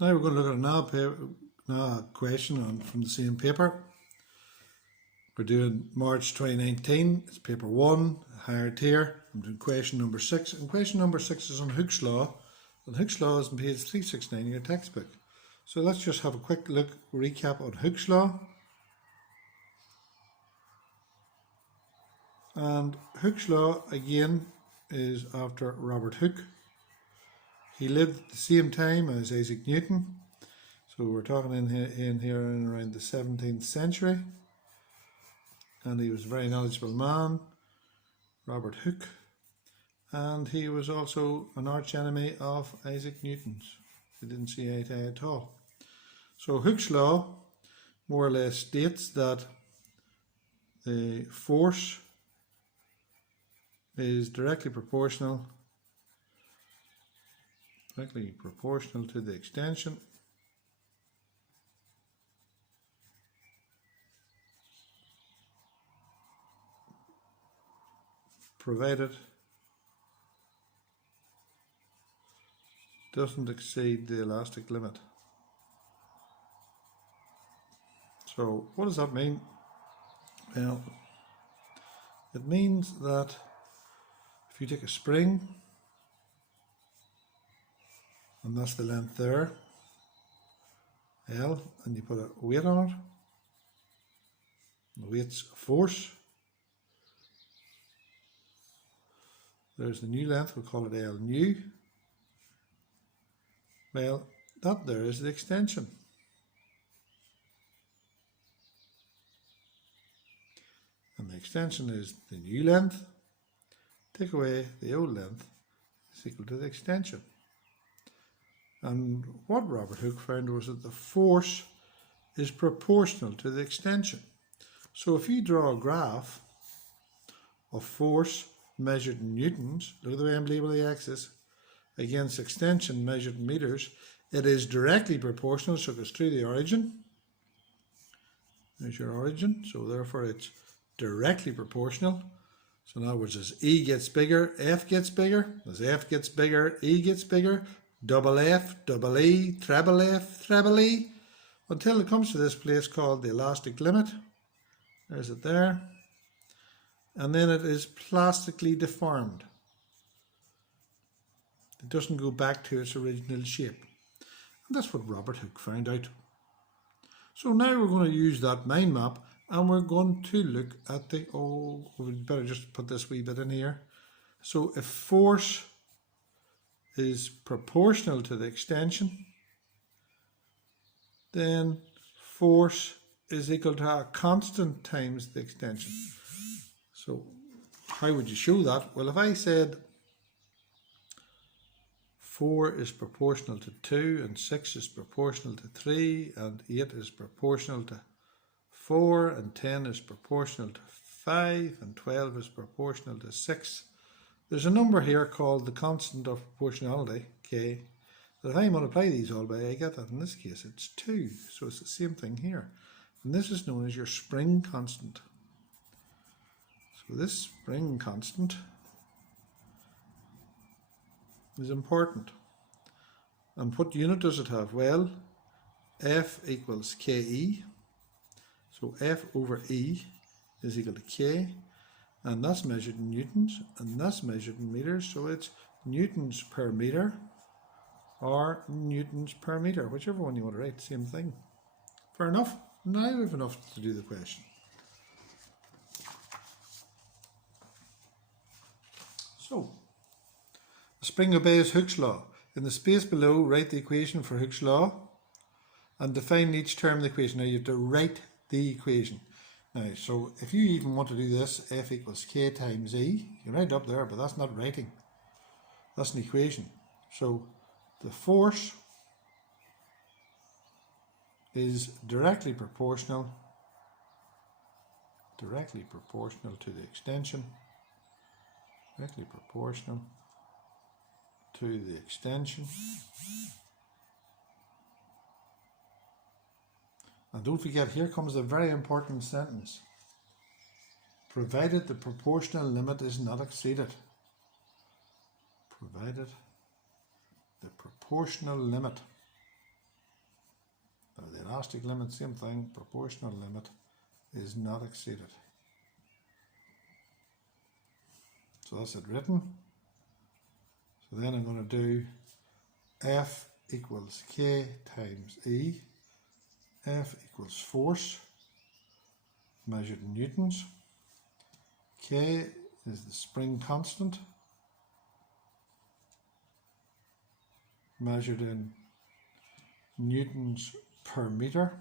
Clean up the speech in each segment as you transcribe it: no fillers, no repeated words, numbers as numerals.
Now we're going to look at another question from the same paper. We're doing March 2019. It's paper 1, higher tier. I'm doing question number 6. And question number 6 is on Hooke's Law. And Hooke's Law is on page 369 in your textbook. So let's just have a quick recap on Hooke's Law. And Hooke's Law, again, is after Robert Hooke. He lived at the same time as Isaac Newton. So we're talking in here around the 17th century. And he was a very knowledgeable man, Robert Hooke. And he was also an arch enemy of Isaac Newton's. They didn't see eye to eye at all. So Hooke's Law more or less states that the force is directly proportional to the extension provided doesn't exceed the elastic limit. So what does that mean? Well, it means that if you take a spring, and that's the length there, L, and you put a weight on it, the weight's a force. There's the new length, we'll call it L nu. Well, that there is the extension. And the extension is the new length. Take away the old length is equal to the extension. And what Robert Hooke found was that the force is proportional to the extension. So if you draw a graph of force measured in newtons, look at the way I'm labeling the axis, against extension measured in meters, it is directly proportional, so it goes through the origin. There's your origin, so therefore it's directly proportional. So in other words, as E gets bigger, F gets bigger. As F gets bigger, E gets bigger. Double F, double E, treble F, treble E, until it comes to this place called the elastic limit. There's it there. And then it is plastically deformed. It doesn't go back to its original shape. And that's what Robert Hooke found out. So now we're going to use that mind map and we're going to look at the, we better just put this wee bit in here. So if force is proportional to the extension, then force is equal to a constant times the extension. So how would you show that? Well, if I said 4 is proportional to 2 and 6 is proportional to 3 and 8 is proportional to 4 and 10 is proportional to 5 and 12 is proportional to 6. There's a number here called the constant of proportionality, K, that if I multiply these all by, I get that. In this case it's 2, so it's the same thing here. And this is known as your spring constant. So this spring constant is important. And what unit does it have? Well, F equals KE. So F over E is equal to K. And that's measured in newtons, and that's measured in meters, so it's newtons per meter or newtons per meter, whichever one you want to write, same thing. Fair enough? Now we have enough to do the question. So, the spring obeys Hooke's law. In the space below, write the equation for Hooke's law and define each term of the equation. Now you have to write the equation. Now, so if you even want to do this, F equals K times E, you write it up there, but that's not writing. That's an equation. So the force is directly proportional to the extension, And don't forget, here comes a very important sentence. Provided the proportional limit is not exceeded. Provided the proportional limit elastic limit, same thing, proportional limit is not exceeded. So that's it written. So then I'm going to do F equals K times E. F equals force, measured in newtons. K is the spring constant, measured in newtons per meter.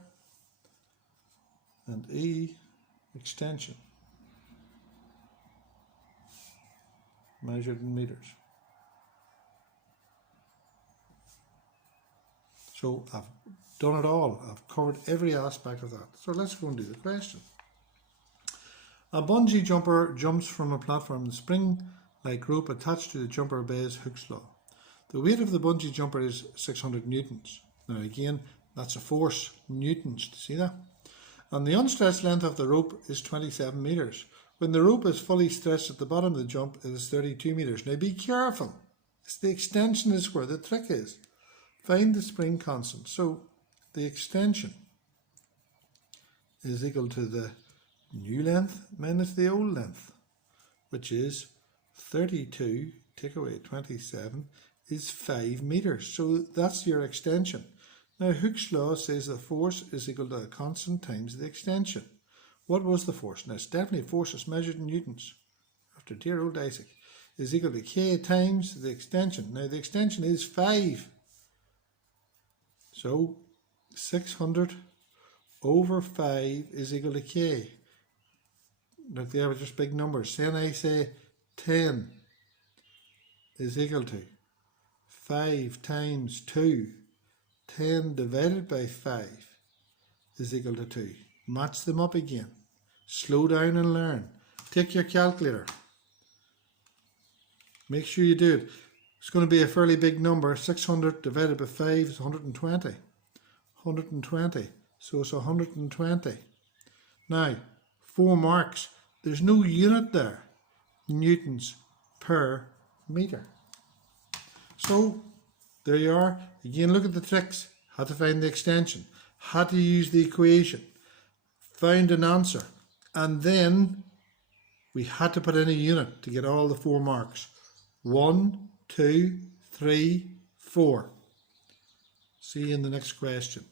And E, extension, measured in meters. So I've done it all. I've covered every aspect of that. So let's go and do the question. A bungee jumper jumps from a platform. The spring-like rope attached to the jumper obeys Hooke's law. The weight of the bungee jumper is 600 newtons. Now again, that's a force, newtons. See that? And the unstretched length of the rope is 27 meters. When the rope is fully stretched at the bottom of the jump, it is 32 meters. Now be careful. It's the extension is where the trick is. Find the spring constant. So the extension is equal to the new length minus the old length, which is 32, take away 27, is 5 meters. So that's your extension. Now Hooke's law says the force is equal to a constant times the extension. What was the force? Now it's definitely force is measured in newtons, after dear old Isaac, is equal to K times the extension. Now the extension is 5. So 600 over 5 is equal to K. Look, they are just big numbers. Then I say 10 is equal to 5 times 2. 10 divided by 5 is equal to 2. Match them up again. Slow down and learn. Take your calculator. Make sure you do it. It's going to be a fairly big number. 600 divided by 5 is 120. 120. So it's 120. Now, 4 marks. There's no unit there. Newtons per meter. So, there you are. Again, look at the tricks. Had to find the extension. Had to use the equation. Found an answer. And then we had to put in a unit to get all the 4 marks. 1, 2, 3, 4. See you in the next question.